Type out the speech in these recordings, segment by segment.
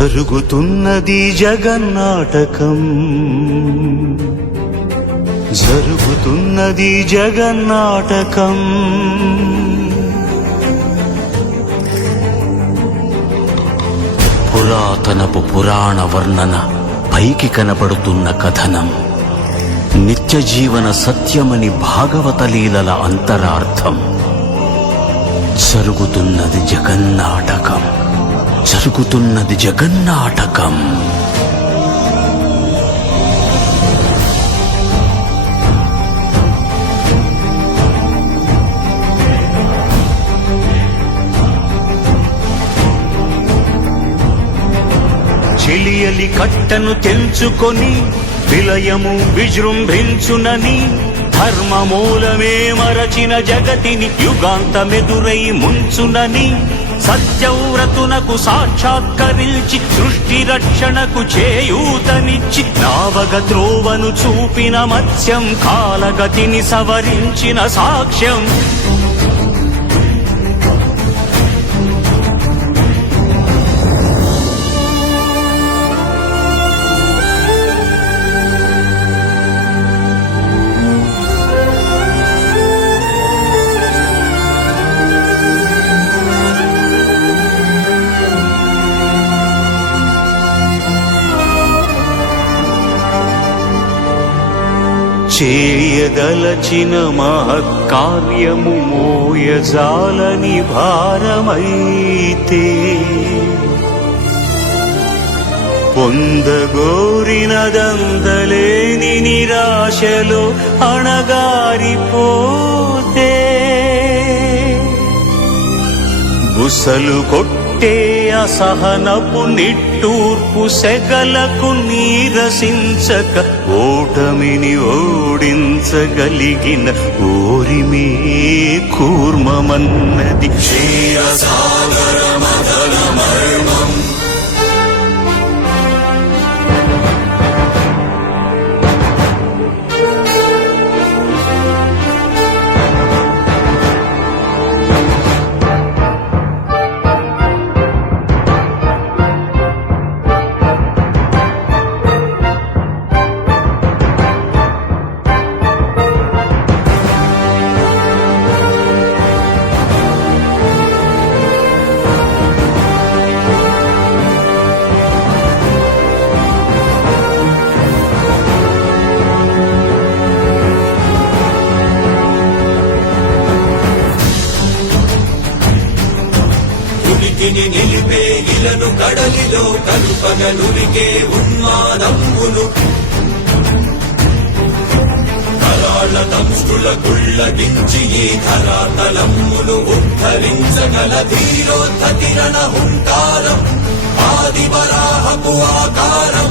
జరుగుతున్నది జగన్నాటకం, జరుగుతున్నది జగన్నాటకం. పురాతనపు పురాణ వర్ణన, పైకి కనబడుతున్న కథనం, నిత్య జీవన సత్యమని భాగవత లీలల అంతరార్థం. జరుగుతున్నది జగన్నాటకం, జరుగుతున్నది జగన్నాటకం. చెలియలి కట్టను తెంచుకొని విలయము విజృంభించునని, ధర్మమూలమే మరచిన జగతిని యుగాంతమెదురై ముంచునని, సత్యవ్రతునకు సాక్షాత్కరించి సృష్టి రక్షణకు చేయూతనిచ్చి నావగ త్రోవను చూపిన మత్స్యం, కాలగతిని సవరించిన సాక్ష్యం. చేయదలచిన మహత్కార్యము మోయజాలని భారమైతే, పొందగోరినదందలేని నిరాశలో అణగారిపోతే, బుసలు కొట్టే అసహనపు నిట్టూర్పు సెగలకు నీరసించక ఓటమిని ఓడించగలిగిన ఓరిమే కూర్మమన్నది క్షీరసాగర మదన మర్మం. నిలిపే ఇలను కడలిలో కలుపగలురికే ఉన్మాదమ్ములు, కరాళ దంష్టుల గుళ్ళగించి ఈ ధరాతలమ్ములు ఉద్ధరించగల ధీరోద్ధతిరణ హుంకారం, ఆది వరాహపు ఆకారం.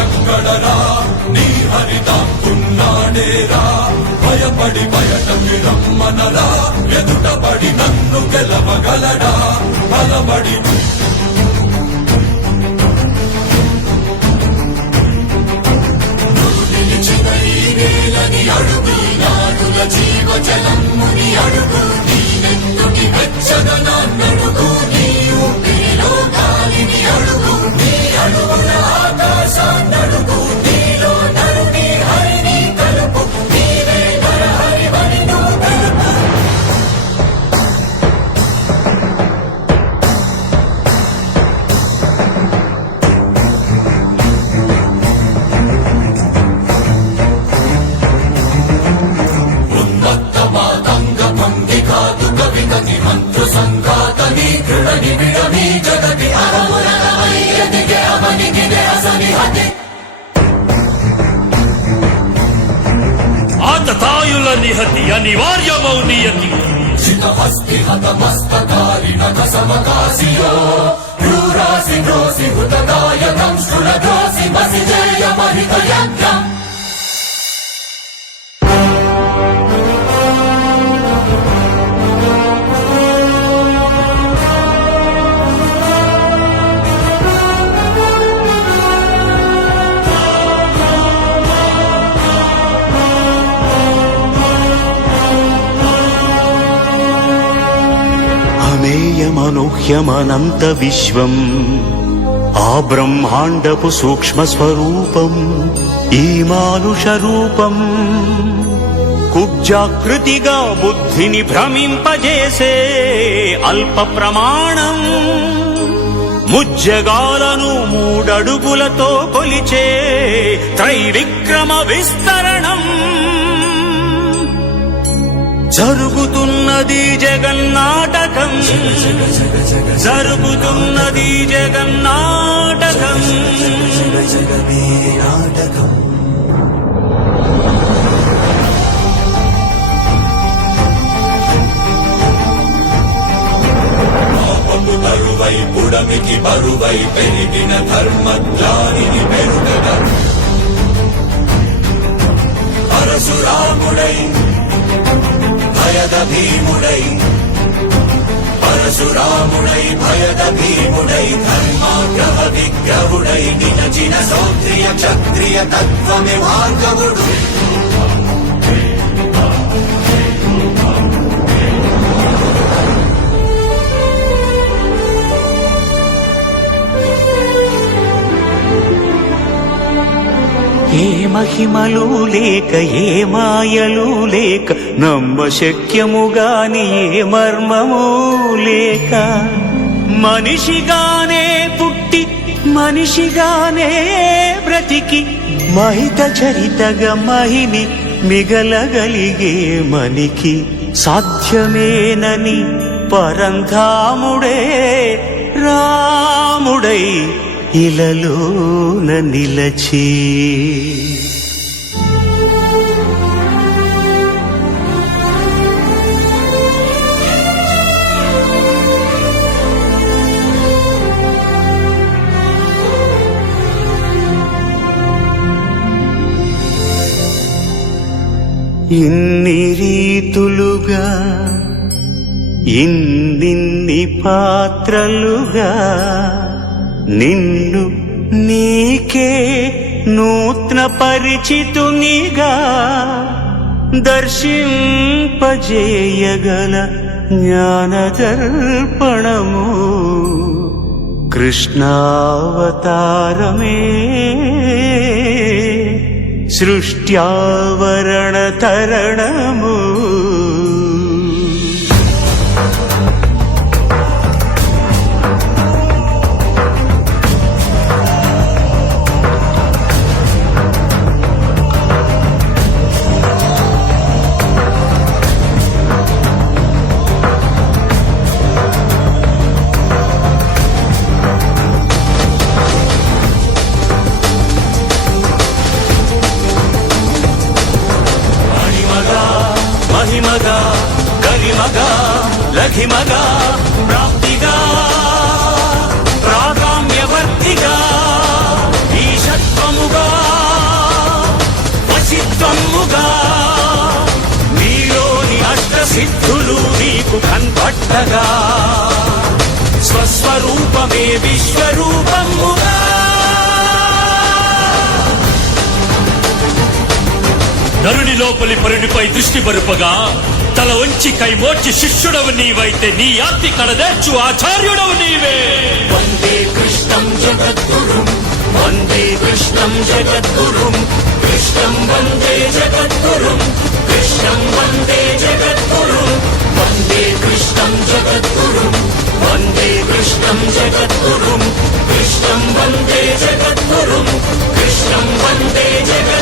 ఎక్కడరా నీ హరితాకున్నాడేరా, భయపడి బయటమి రమ్మనరా, ఎదుటపడి నన్ను గెలవగలడా బలపడి. నిలిచిన ఈ నేలని అడుగు, నాదుల జీవజలమ్ముని అడుగు, నీ నెత్తుటి వెచ్చదనాన్నడుగు, నీ ఊపిరిలో గాలిని అడుగు, నీ అడుగుల ఆకాశాన్నడుగు, నీలో నరుని హరిని కలుపు, నీవే నరహరివని నువ్వు తెలుపు. ఉన్మత్త మాతంగ భంగి కాదు కవితని మంత్ర సంఘాతని దృఢని విడమి జగతి అహమురగమయ్యదిగే అవనిగిదే అసని హతి. ఆతతాయుల నిహతి అనివార్యమౌ నియతి, చితహస్తి హతమస్తకారిణ కసమకాసియో, క్రూరాసి ద్రోసి హుతదాయ దంష్టుల ద్రోసి మసి జయ మహిత యజ్ఞం. అవ్యయమనుహ్యమనంత విశ్వం ఆ బ్రహ్మాండపు సూక్ష్మ స్వరూపం ఈ మానుష రూపం కుబ్జాకృతిగా బుద్ధిని భ్రమింపజేసే అల్ప ప్రమాణం ముజ్జగాలను మూడడుగులతో కొలిచే త్రైవిక్రమ విస్తరణం జరుగుతున్నది జగన్నాటకం జరుగుతున్నది జగన్నాటకం బరువై పుడమికి బరువై పెరిగిన ధర్మజ్ఞానిని పెరుగగా పరశురాముడై భయద భీముడై పరశురాముడై భయద భీముడై ధర్మాగ్రహ విగ్రహుడై నిలచిన సౌత్రియ క్షత్రియ తత్వమే భార్గవుడు ఏ మహిమలు లేక ఏ మాయలు లేక నమ్మశక్యముగాని ఏ మర్మము లేక మనిషిగానే పుట్టి మనిషిగానే బ్రతికి మహిత చరితగా మహిని మిగలగలిగే మనికి సాధ్యమేనని పరంధాముడే రాముడై ఇలలోన నిలచి ఇన్ని రీతులుగా ఇన్నిన్ని పాత్రలుగా నిన్ను నీకే నూత్న పరిచితునిగా దర్శింపజేయగల జ్ఞానదర్పణము కృష్ణావతారమే సృష్ట్యావరణ తరణము మహిమగా గరిమగా లఘిమగా ప్రాప్తిగా ప్రాగామ్యవర్తిగా ఈశత్వముగా వశిత్వముగా నీలోని అష్టసిద్ధులు నీకు కన్పట్టగా స్వస్వరూపమే విశ్వరూపముగా నరుని లోపలి పరునిపై దృష్టి బరుపగా తల వంచి కైమోర్చి శిష్యుడవు నీవైతే నీ ఆర్తి కడదేర్చు ఆచార్యుడవు నీవే వందే కృష్ణం జగద్గురుం వందే కృష్ణం జగద్గురుం కృష్ణం వందే జగద్గురుం కృష్ణం వందే జగద్గురుం వందే కృష్ణం జగద్గురుం వందే కృష్ణం జగద్గురుం కృష్ణం వందే జగద్గురుం కృష్ణం వందే జగద్గురుం